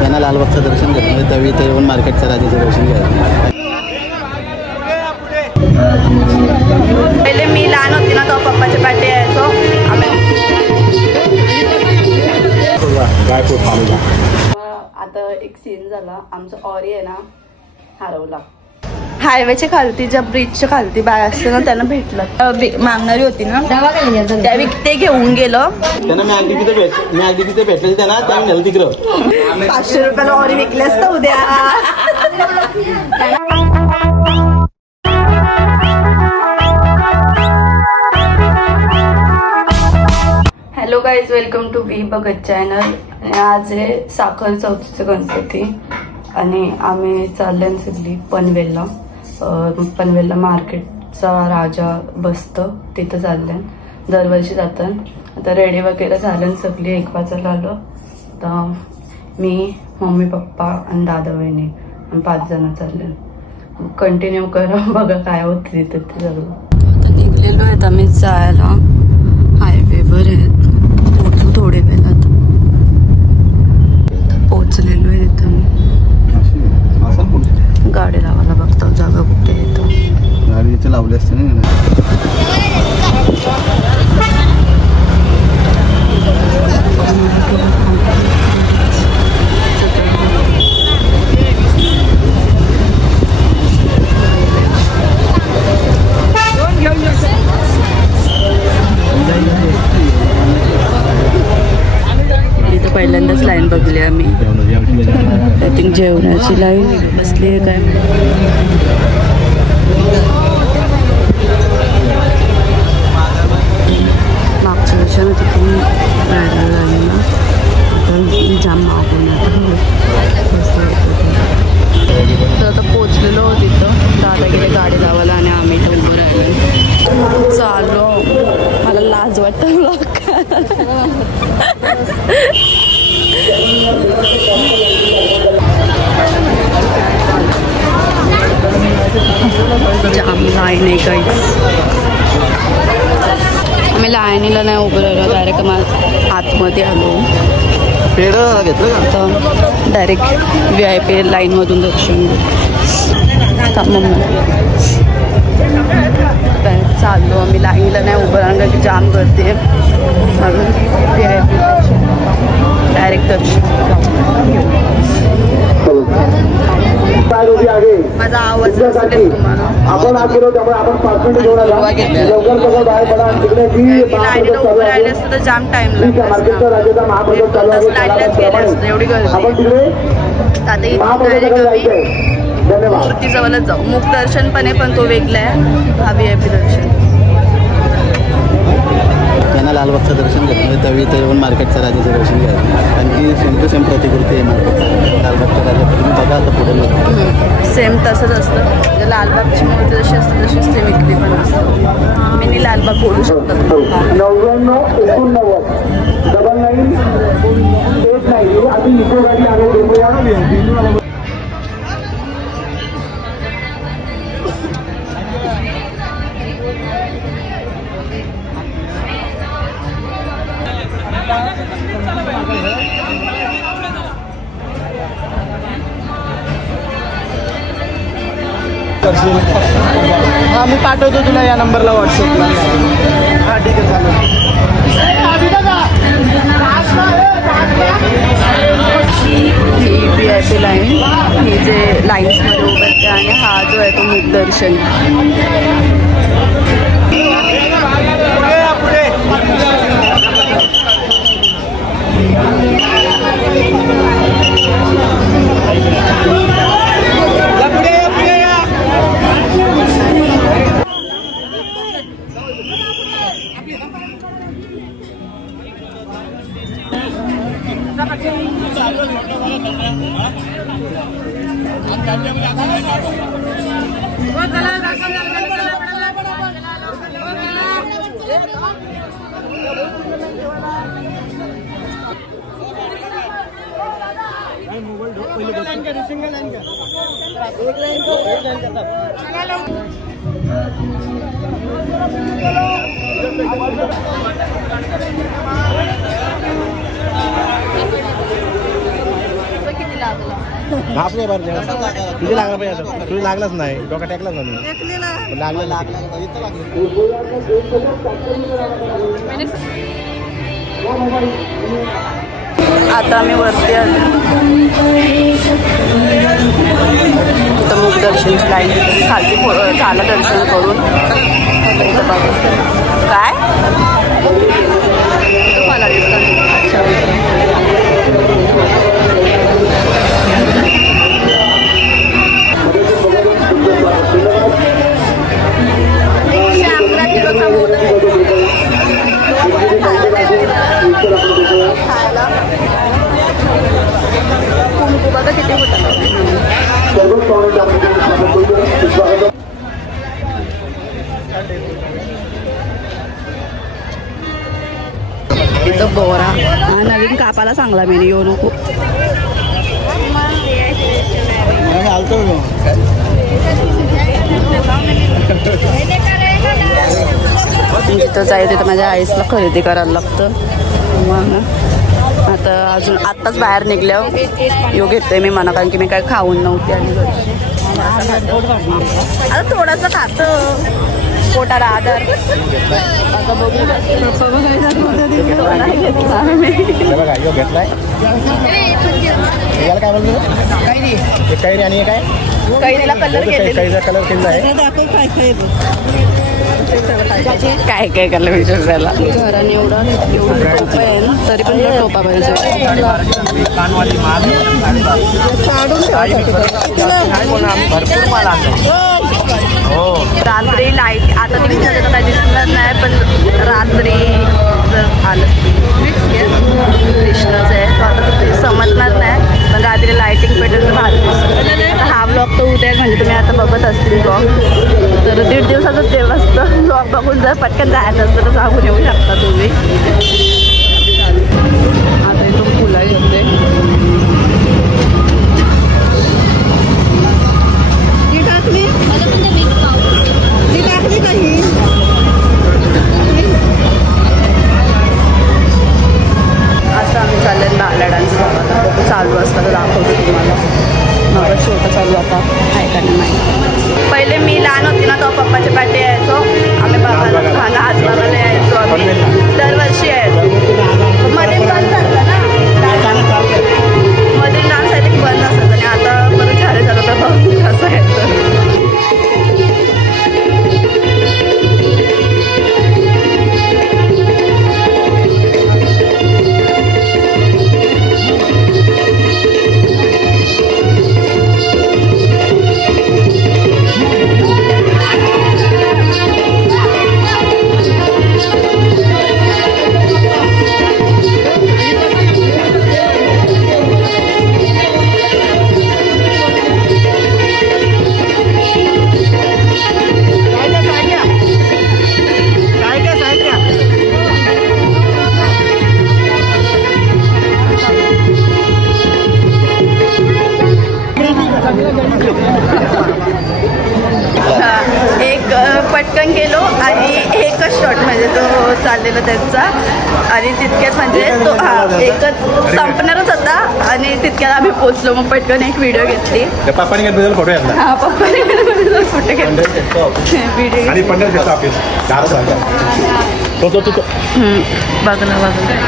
त्यांना लालबागचं दर्शन घेतलं त्यावेळी ते येऊन मार्केटचं राजाचं दर्शन घ्यायचं. पहिले मी लहान होती ना तेव्हा पप्पाच्या पाठी यायचो आता एक सीन झाला आमचा ऑरी आहे ना हरवला. हायवेच्या खालती ज्या ब्रिजच्या खालती बाय असते ना त्यांना भेटलं मागणारी होती ना त्यावेळी ते घेऊन गेलं. त्यांना मी अगदी तिथे भेटले त्यांना त्या नेलं तिकडं. 500 रुपयाला ऑरी विकले असतं उद्या. हॅलो गाईज, वेलकम टू वी बघत चॅनल. आज आहे साखर चौथीचं गणपती आणि आम्ही चालले सगळी पनवेलला. पनवेलला मार्केटचा राजा बसतं तिथं चाललं. दरवर्षी जातात. आता रेडी वगैरे झालं सगळी 1 वाजायला आलो. तर मी मम्मी पप्पा आणि दादा वहिनी आणि 5 जण चालले. कंटिन्यू करा बघा काय होतं तिथं ते सगळं. आता निघलेलो आहेत आम्ही जायला. हायवेवर आहेत. पोचू थोडे वेळात. पोचलेलो आहे इथं मी. गाडी लावायला बघतो जागा कुठे येतो. गाडी इथे लावली असते ना. इथं पहिल्यांदाच लाईन बघली आम्ही. आय थिंक जेवणाची लाईन बसली आहे काय. मागच्या वर्षाला तिथून राहायला लाईनला आता जाम मागून तर आता पोचलेलो तिथं. दादा गेले गाडी लावायला आणि आम्ही उभं राहिलो. चाललो. मला लाज वाटतं जाम लाईन आहे काहीच. आम्ही लाईनीला नाही उभं राहिलो. डायरेक्ट आतमध्ये आलो. घेतलं आता डायरेक्ट VIP लाईनमधून दर्शन चाललो. आम्ही लाईनला नाही उभं राहणार की जाम करते म्हणून VIP डायरेक्ट दर्शन. माझा आवाज नसेल तुम्हाला. लाईनीला उभं राहिले असतं तर जाम टाइम लागला. लाईनलाच गेले असतं एवढी गर्दी. आता इथे मूर्तीजवळच जाऊ. मुख दर्शन पण आहे पण तो वेगळा आहे. हा VIP दर्शन. त्यांना लालबागचं दर्शन घेतलं त्यावेळी ते येऊन मार्केटचं राजाचं दर्शन घ्यायचं. कारण की सेम टू सेम प्रतिकृती आहे मार्केटचं. लालबागच्या राजा तुम्ही बघा आता पुढे सेम तसंच असतं. लालबागची मूर्ती जशी असते तशीच सेम इथली पण असतं. मी लालबाग बोलू शकतो. 99 हां मी पाठवतो तुला या नंबरला व्हॉट्सअपला. हां ठीक आहे चालेल. ही VIP लाईन. ही जे लाईन्समध्ये उभे असते आणि हा जो आहे तो मुख दर्शन. सिंगल लाइन का एक लाइन का घास नाही बरं तुझी लागला पाहिजे आता. तुझी लागलाच नाही डोका टाकलाच नाही लागला आता आम्ही वरती आलो. इथं मुख दर्शनची लाईन खाली झालं दर्शन करून. काय तुम्हाला कुंकू बघा किती होतं. इथं बोरा नवीन कापाला चांगला मी येऊ नको. जिथं जायचं तिथं माझ्या आईसला खरेदी करायला लागतं. आता अजून आत्ताच बाहेर निघल्यावर यो घेतोय मी म्हणा, कारण की मी काय खाऊन नव्हती आणि आता थोडंसं खातं पोटाला आधार. आता बघू कैरी आणि काय कैरीला कलर कैरीचा कलर केलेला आहे. काय काय कलर विचारायला घराने एवढं टोपा आहे ना, तरी पण टोपा पाहिजे. रात्री लाईट आता तुम्ही तर काय दिसणार नाही, पण रात्री जर आलं कृष्णाचं आहे तो आता समजणार नाही, पण रात्री लाईटिंग पेटेल तर भारी दिसतं. हा ब्लॉग तो उद्या म्हणजे तुम्ही आता बघत असतील ब्लॉग, तर 1.5 दिवसाचं देव असतं. ब्लॉग बघून जर पटकन जायचं असतं तर सांगून येऊ शकता तुम्ही. आता इथून फुलं घेते. आता आम्ही चालले नाला डान्स चालू असतं तर दाखवतो तुम्हाला. मग छोटं चालू आता आहे का नाही. पहिले मी लहान होती ना तेव्हा पप्पाच्या पाठी यायचो आम्ही. बाबाला नाच बघायला यायचो आम्ही, दरवर्षी यायचो. मध्ये बंद झालं ना मध्ये डान्स आहे ते बंद असतं आणि आता परत झालं झालं तर बघ कसं आहे. एक पटकन गेलो आणि एकच शॉट म्हणजे तो चाललेला त्यांचा, आणि तितक्यात म्हणजे तो एकच संपणारच होता आणि तितक्यात आम्ही पोचलो. मग पटकन एक व्हिडिओ घेतली. पप्पाने फोटो घेतला. हा पप्पाने फोटो घेतला व्हिडिओ आणि बघ ना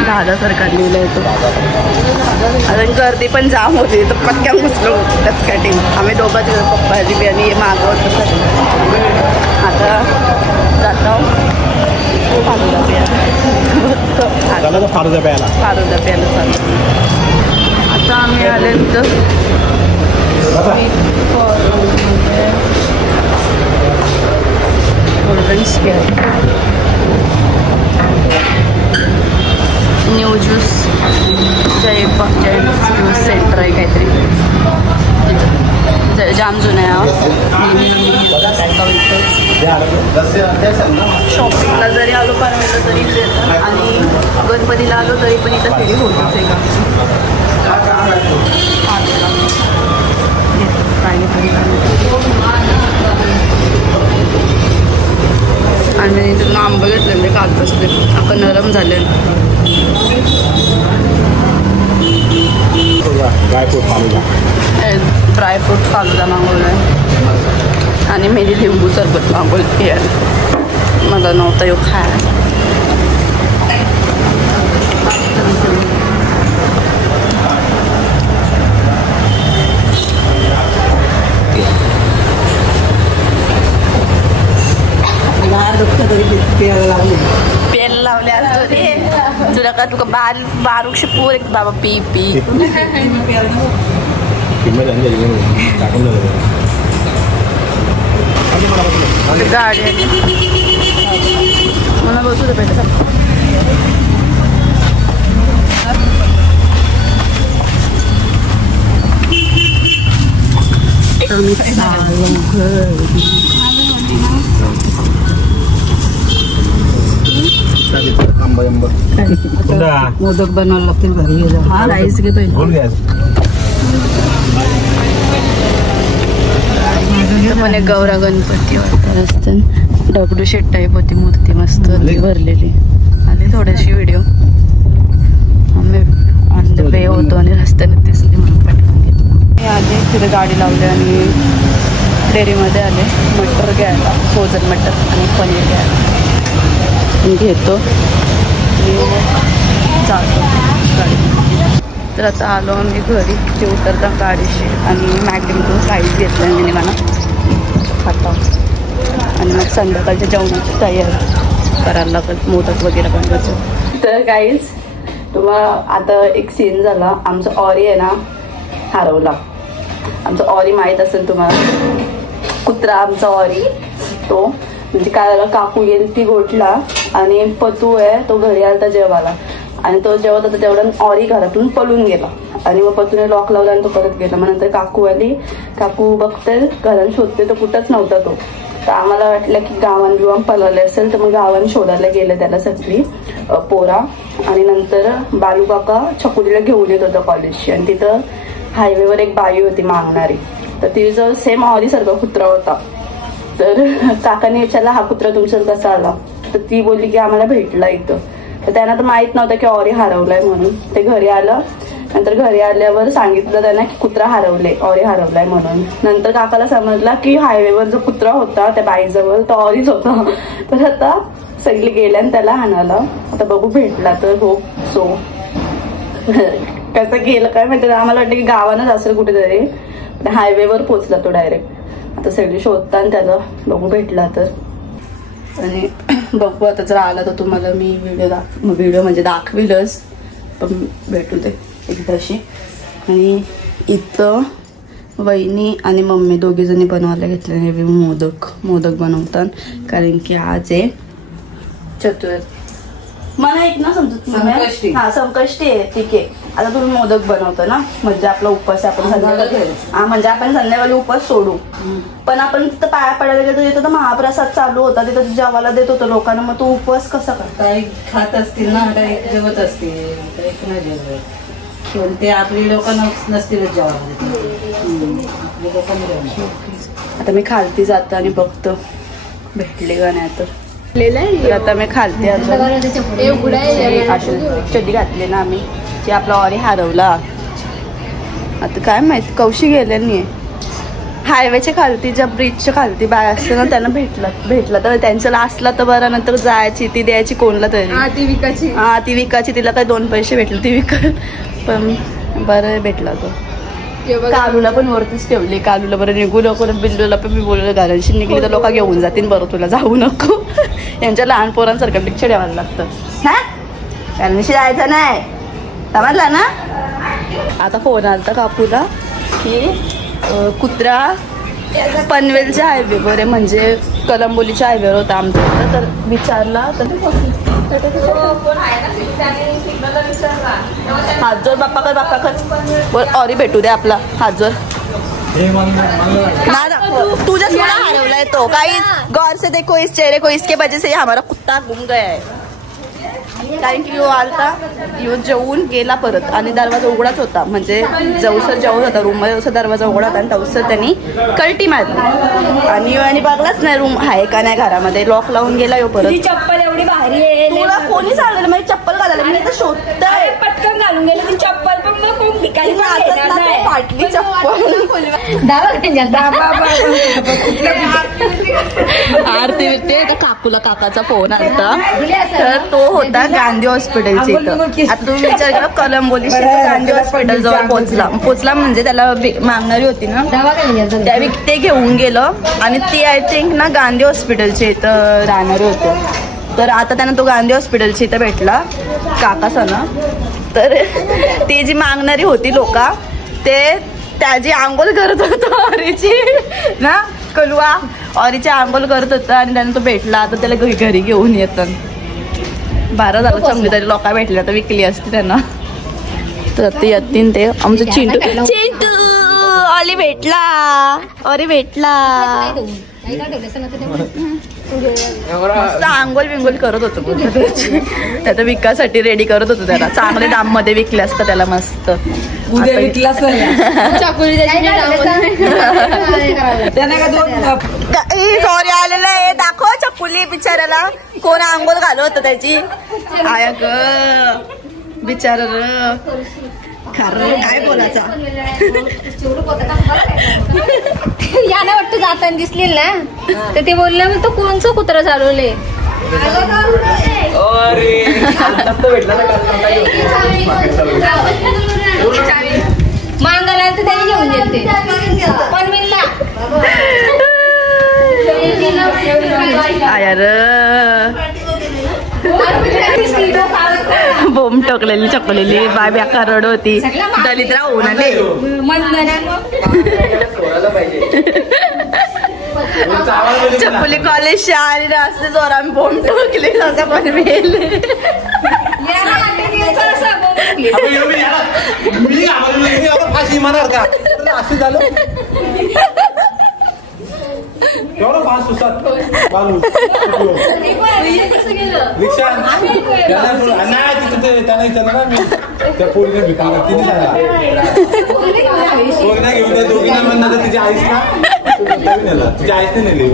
10,000 लिहिलं येतो. अजून गर्दी पण जाम होती तर पटक्यान घुसलो त्याच कॅटिंग. आम्ही दोघंच गेलो, पप्पाजी बी आणि मागवत तसं. आता जातो फालुदा प्यायला चालू. आता आम्ही आले तर कोल्ड्रिंक्स घ्या. न्यू ज्यूस जय ज्यूस सेंटर आहे काहीतरी, जाम जुनं आहे. शॉपिंगला जरी आलो पारमेला तरी इथे येतात आणि गणपतीला आलो तरी पण इथं फेरी होतच आहे आणि इथं आंबं घेतलेले काल बसले आता नरम झाले. ड्रायफ्रूट ड्रायफ्रूट फालुदा मागवलाय आणि मी लिंबू सरबत मागवली मला नव्हतं येऊ खायला. पेल लावले तुला का तुका बारूकशे पोर एक बाबा पी पी गाडी मला बसू दे पाहिजे. मोदक बनवायला लागतील घरी. हा राईस घे पहिले. पण गौरा गणपती वाटतं दगडूशेठ टाईप होती मूर्ती मस्त भरलेली. आली थोडीशी व्हिडिओ आम्ही ऑन द वे होतो आणि रस्त्याने दिसली म्हणून पटकन घेतला. मी आले तिथे गाडी लावली आणि डेअरीमध्ये आले मटर घ्यायला. फ्रोझन मटर आणि पनीर घ्यायला घेतो जातो गाडी. तर आता आलो आम्ही घरी. ते उतरता गाडीशी आणि मॅगडीमधून फ्राईज घेतलं मी मला खाता आणि मग संध्याकाळच्या जेवणाची तयारी करायला लागत मोदक वगैरे बनवायचं. तर काहीच तुम्हाला आता एक सीन झाला. आमचं ऑरी आहे ना हरवला. आमचं ऑरी माहीत असेल तुम्हाला. कुत्रा आमचा ऑरी तो म्हणजे काय झालं काकू गेली ती गोठला आणि पतू आहे तो घरी आला जेवायला आणि तो जेवत होता तेवढा ऑरी घरातून पळून गेला आणि मग पतूने लॉक लावला आणि तो परत गेला. मग नंतर काकू आली. काकू बघते घरात शोधते तो कुठंच नव्हता तो. तर आम्हाला वाटलं की गावान बिवान पळवले असेल तर मग गावाने शोधायला गेलं त्याला सगळी पोरा. आणि नंतर बालू काका छकुलीला घेऊन येत होता कॉलेजची आणि तिथं हायवेवर एक बाई होती मागणारी. तर तिचं सेम ऑरी सारखा कुत्रा होता. तर काकाने विचारला हा कुत्रा तुमच्यावर कसा आला. तर ती बोलली की आम्हाला भेटला इथं. तर त्यांना तर माहित नव्हतं की ऑरी हरवलाय म्हणून. ते घरी आलं. नंतर घरी आल्यावर सांगितलं त्यांना की कुत्रा हरवले ऑरी हरवलाय म्हणून. नंतर काकाला समजला की हायवेवर जो कुत्रा होता त्या बाईजवळ तो ऑरीच होता. तर आता सगळी गेल्या आणि त्याला हाणाला. आता बघू भेटला तर हो सो कसं गेलं काय माहिती. आम्हाला वाटतं की गावानच असेल कुठेतरी. हायवेवर पोचला तो डायरेक्ट. आता सगळी शोधता आणि त्याला बघू भेटला तर. आणि बघू आता जर आला तर तुम्हाला मी व्हिडिओ म्हणजे दाखविलच पण भेटू दे एकदाशी. आणि इथं वहिनी आणि मम्मी दोघी जणी बनवायला घेतले मोदक बनवतात कारण की आज आहे चतुर्थ. मला एक ना समजत हा संकष्टी आहे ठीक आहे. आता तुम्ही मोदक बनवतो ना म्हणजे आपला उपवास आपण संध्याकाळी म्हणजे आपण संध्याकाळी उपवास सोडू. पण आपण तिथं पाया पडायला गेलो तिथं तर महाप्रसाद चालू होता तिथं जेवायला देत होतं लोकांना. मग तो उपवास कसा करता. काही खात असतील ना काही जेवत असतील काही नाही जेवत पण ते आपली लोक नसतीलच जेवायला. आता मी खालती जातो आणि बघतो भेटले का नाही तर. आता मी खालते चड्डी घातली ना आम्ही की आपला ऑरी हरवला. आता काय माहित कौशी गेले नाही. हायवेच्या खालती ज्या ब्रिजच्या खालती बाय असते ना त्यांना भेटला तर त्यांच्याला असला तर बरं. नंतर जायची ती द्यायची कोणला तरी ती विकायची. तिला काय 2 पैसे भेटले ती विकत पण बरं भेटला तो. कालूला पण वरतीच ठेवली. कालूला बरं निघू नको. बिल्लूला पण मी बोलले घरांशी निघली तर लोक घेऊन जातील बरं तुला जाऊ नको. यांच्या लहान पोरांसारखं पिक्चर ठेवायला लागतं ना. घरांशी जायचं नाही समजला ना. आता फोन आलता काकूला की कुत्रा पनवेलच्या हायवेवर आहे म्हणजे कलंबोलीच्या हायवेवर होता आमच्या इथं. तर विचारला तर हात जोर बाप्पा कर ऑरी भेटू दे आपला हात जोर. तुझ्याच मला हरवलाय तो काही गौर से देखो इस चेहरे को इसके वजह से हमारा कुत्ता गुम गया है. कारण की यो आलता यो जेवून गेला परत आणि दरवाजा उघडाच होता म्हणजे जवसर जेवत होता रूम मध्ये जसं दरवाजा उघडा होता आणि तवसर त्यांनी कल्टी मारली आणि यो आणि बघलाच नाही रूम आहे का नाही घरामध्ये. लॉक लावून गेला यो परत. चप्पल एवढी भारी आहे तुला कोणी सांगितलं माझी चप्पल घालायला मी तर शोधतोय पटकन घालून गेले ती चप्पल पण मग कोण फाटली चप्पल. आरती विकते तर काकूला काकाचा फोन आलता. तर तो होता गांधी हॉस्पिटलच्या इथं. आता तुम्ही विचार करा कलंबोली गांधी हॉस्पिटल जवळ पोचला म्हणजे त्याला मागणारी होती ना त्या ते घेऊन गेलं आणि ती आय थिंक ना गांधी हॉस्पिटलच्या इथं राहणारे होते. तर आता त्यांना तो गांधी हॉस्पिटलच्या इथं भेटला काकासाना. तर ती जी मागणारी होती लोका ते त्याची आंघोळ करत होतं ऑरीची ना कलुआ ऑरीची आंघोळ करत होतं आणि त्याने तो भेटला. तर त्याला घरी घेऊन येतं. 12 झालं चांगली तरी लोका भेटल्या तर विकली असते त्यांना. तर आता येतील ते आमचं चिंटू ऑली भेटला. ऑरी भेटला. आंघोळ बिंगोल करत होतो त्याचा विकासाठी रेडी करत होतो. त्याला चांगले दाम मध्ये विकले असतं त्याला मस्त. सॉरी आलेलं आहे दाखव चकुली बिचाराला कोण आंघोळ घालत होतं त्याची. आया ग बिचार खरं काय बोलायचा. याला वाटतं जाताना दिसले ना तर ते बोलले मग तो कोणचं कुत्रा चालवले. मांगाला तर त्याने घेऊन येते पण मिळला यार बोंब टोकलेली चकलेली बाय बेकार रड होती. दलित राहून आले चप्पली कॉलेज आणि रास्ते जोरात बोंब टोकले असं पण मेल. फाशी मारणार का असं झालं. एवढं फास्ट सुसात रिक्षा नाही त्याला विचारलं ना मी त्या पोरीने भिकाला तिने सांगा पोरीने घेऊन त्या दोघींना म्हणणार तर तिच्या आईस ना नेला तिच्या आईसने नेली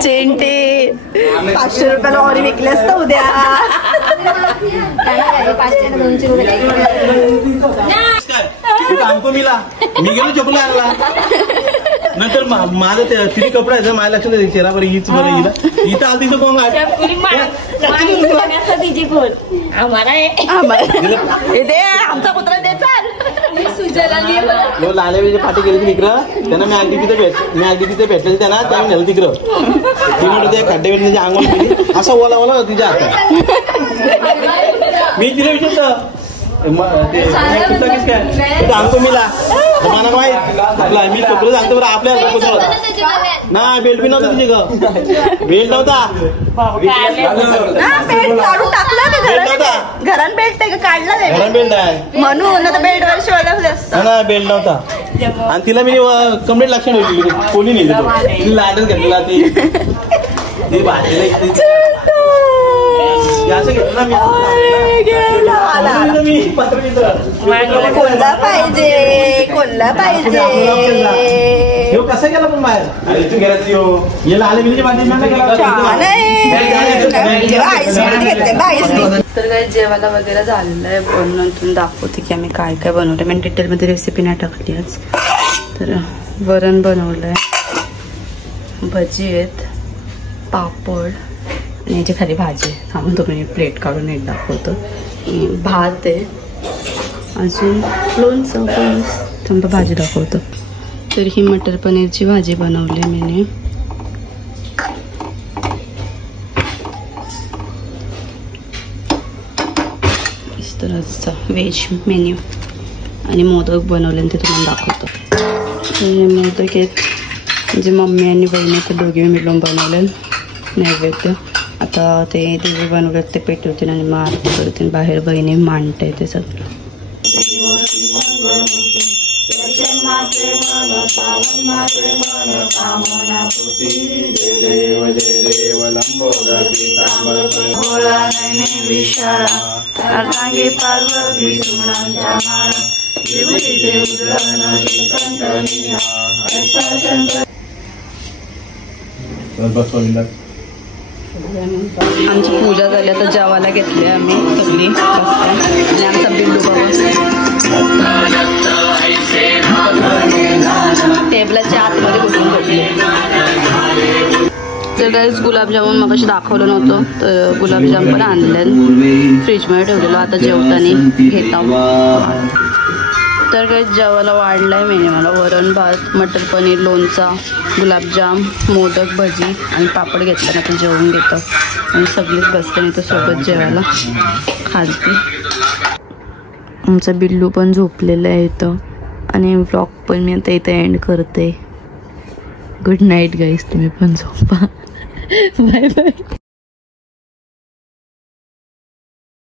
चिंटी 500 रुपयाला ऑरी विकले असतं उद्या. सांगतो मी गेलो चपला आणला नंतर माझं तिथे कपडा आहे माझ्या लक्षात चेहरा बरं हीच बरं हिला इथं आली तर कोण आमचा पुत्र लाले फाटी गेली तिकडं त्यांना मी अगदी तिथे भेटले त्यांना त्याने नेलं तिकडं. ती म्हणतो ते खड्डे भेटले त्याची आंघोळ केली असा ओला ओला तिच्या हातात. मी तिला विचारलं सांगतो मीला मला माहित मी कपडे सांगतो बरं आपल्या ना बेल्ट बी नव्हता तिथे ग बेल्ट नव्हता घरात बेल्ट आहे का काढला घरात बेल्ट आहे म्हणून बेल्ट वर शिवायला ना बेल्ट नव्हता. आणि तिला मी कंप्लेंट लक्ष ठेवली कोणी नेली लाटच घेतलेला ती भाजीला कोल्हा पाहिजे कोल्हा पाहिजे. कसं गेला पण बाहेर गेला आले तर काही जेवायला वगैरे झालेलं आहे. नंतर दाखवते की आम्ही काय काय बनवलं. मी डिटेलमध्ये रेसिपी नाही टाकली आज. तर वरण बनवलंय भजी आहेत पापड आणि याची खाली भाजी आहे. थांबून तुम्ही प्लेट काढून एक दाखवतो. भात आहे अजून लोणचं थांबा भाजी दाखवतो. तर ही मटर पनीरची भाजी बनवली मी. इस तरहचा व्हेज मेन्यू आणि मोदक बनवले ते तुम्हाला दाखवतो. तर हे मोदक आहेत म्हणजे मम्मी आणि बहिणी तर दोघे मिळून बनवले नैवेद्य. आता ते देवी बनवलेत ते पेटवतील आणि मग आरती करतील. बाहेर बहिणी मांडते ते सगळं. आमची पूजा झाली आता जेवायला घेतली आम्ही सगळी आणि आमचा बिल्लू बाबा टेबलाच्या आतमध्ये घुसून झोपले. तर गाईस गुलाबजामुन मग अशी दाखवलं नव्हतं तर गुलाबजाम पण आणले फ्रीजमध्ये ठेवलेलं आता जेवताना घेत आहोत. तर काही जेवायला वाढलाय मेन्यू मला वरण भात मटर पनीर लोणचा गुलाबजाम मोदक भजी आणि पापड घेतला ना तर जेवून घेतं आणि सगळीच बसते नाही तर सोबत जेवायला खालती. आमचा बिल्लू पण झोपलेला आहे इथं आणि व्लॉग पण मी आता इथं एंड करते. गुड नाईट गाईस तुम्ही पण झोपा. Bye bye.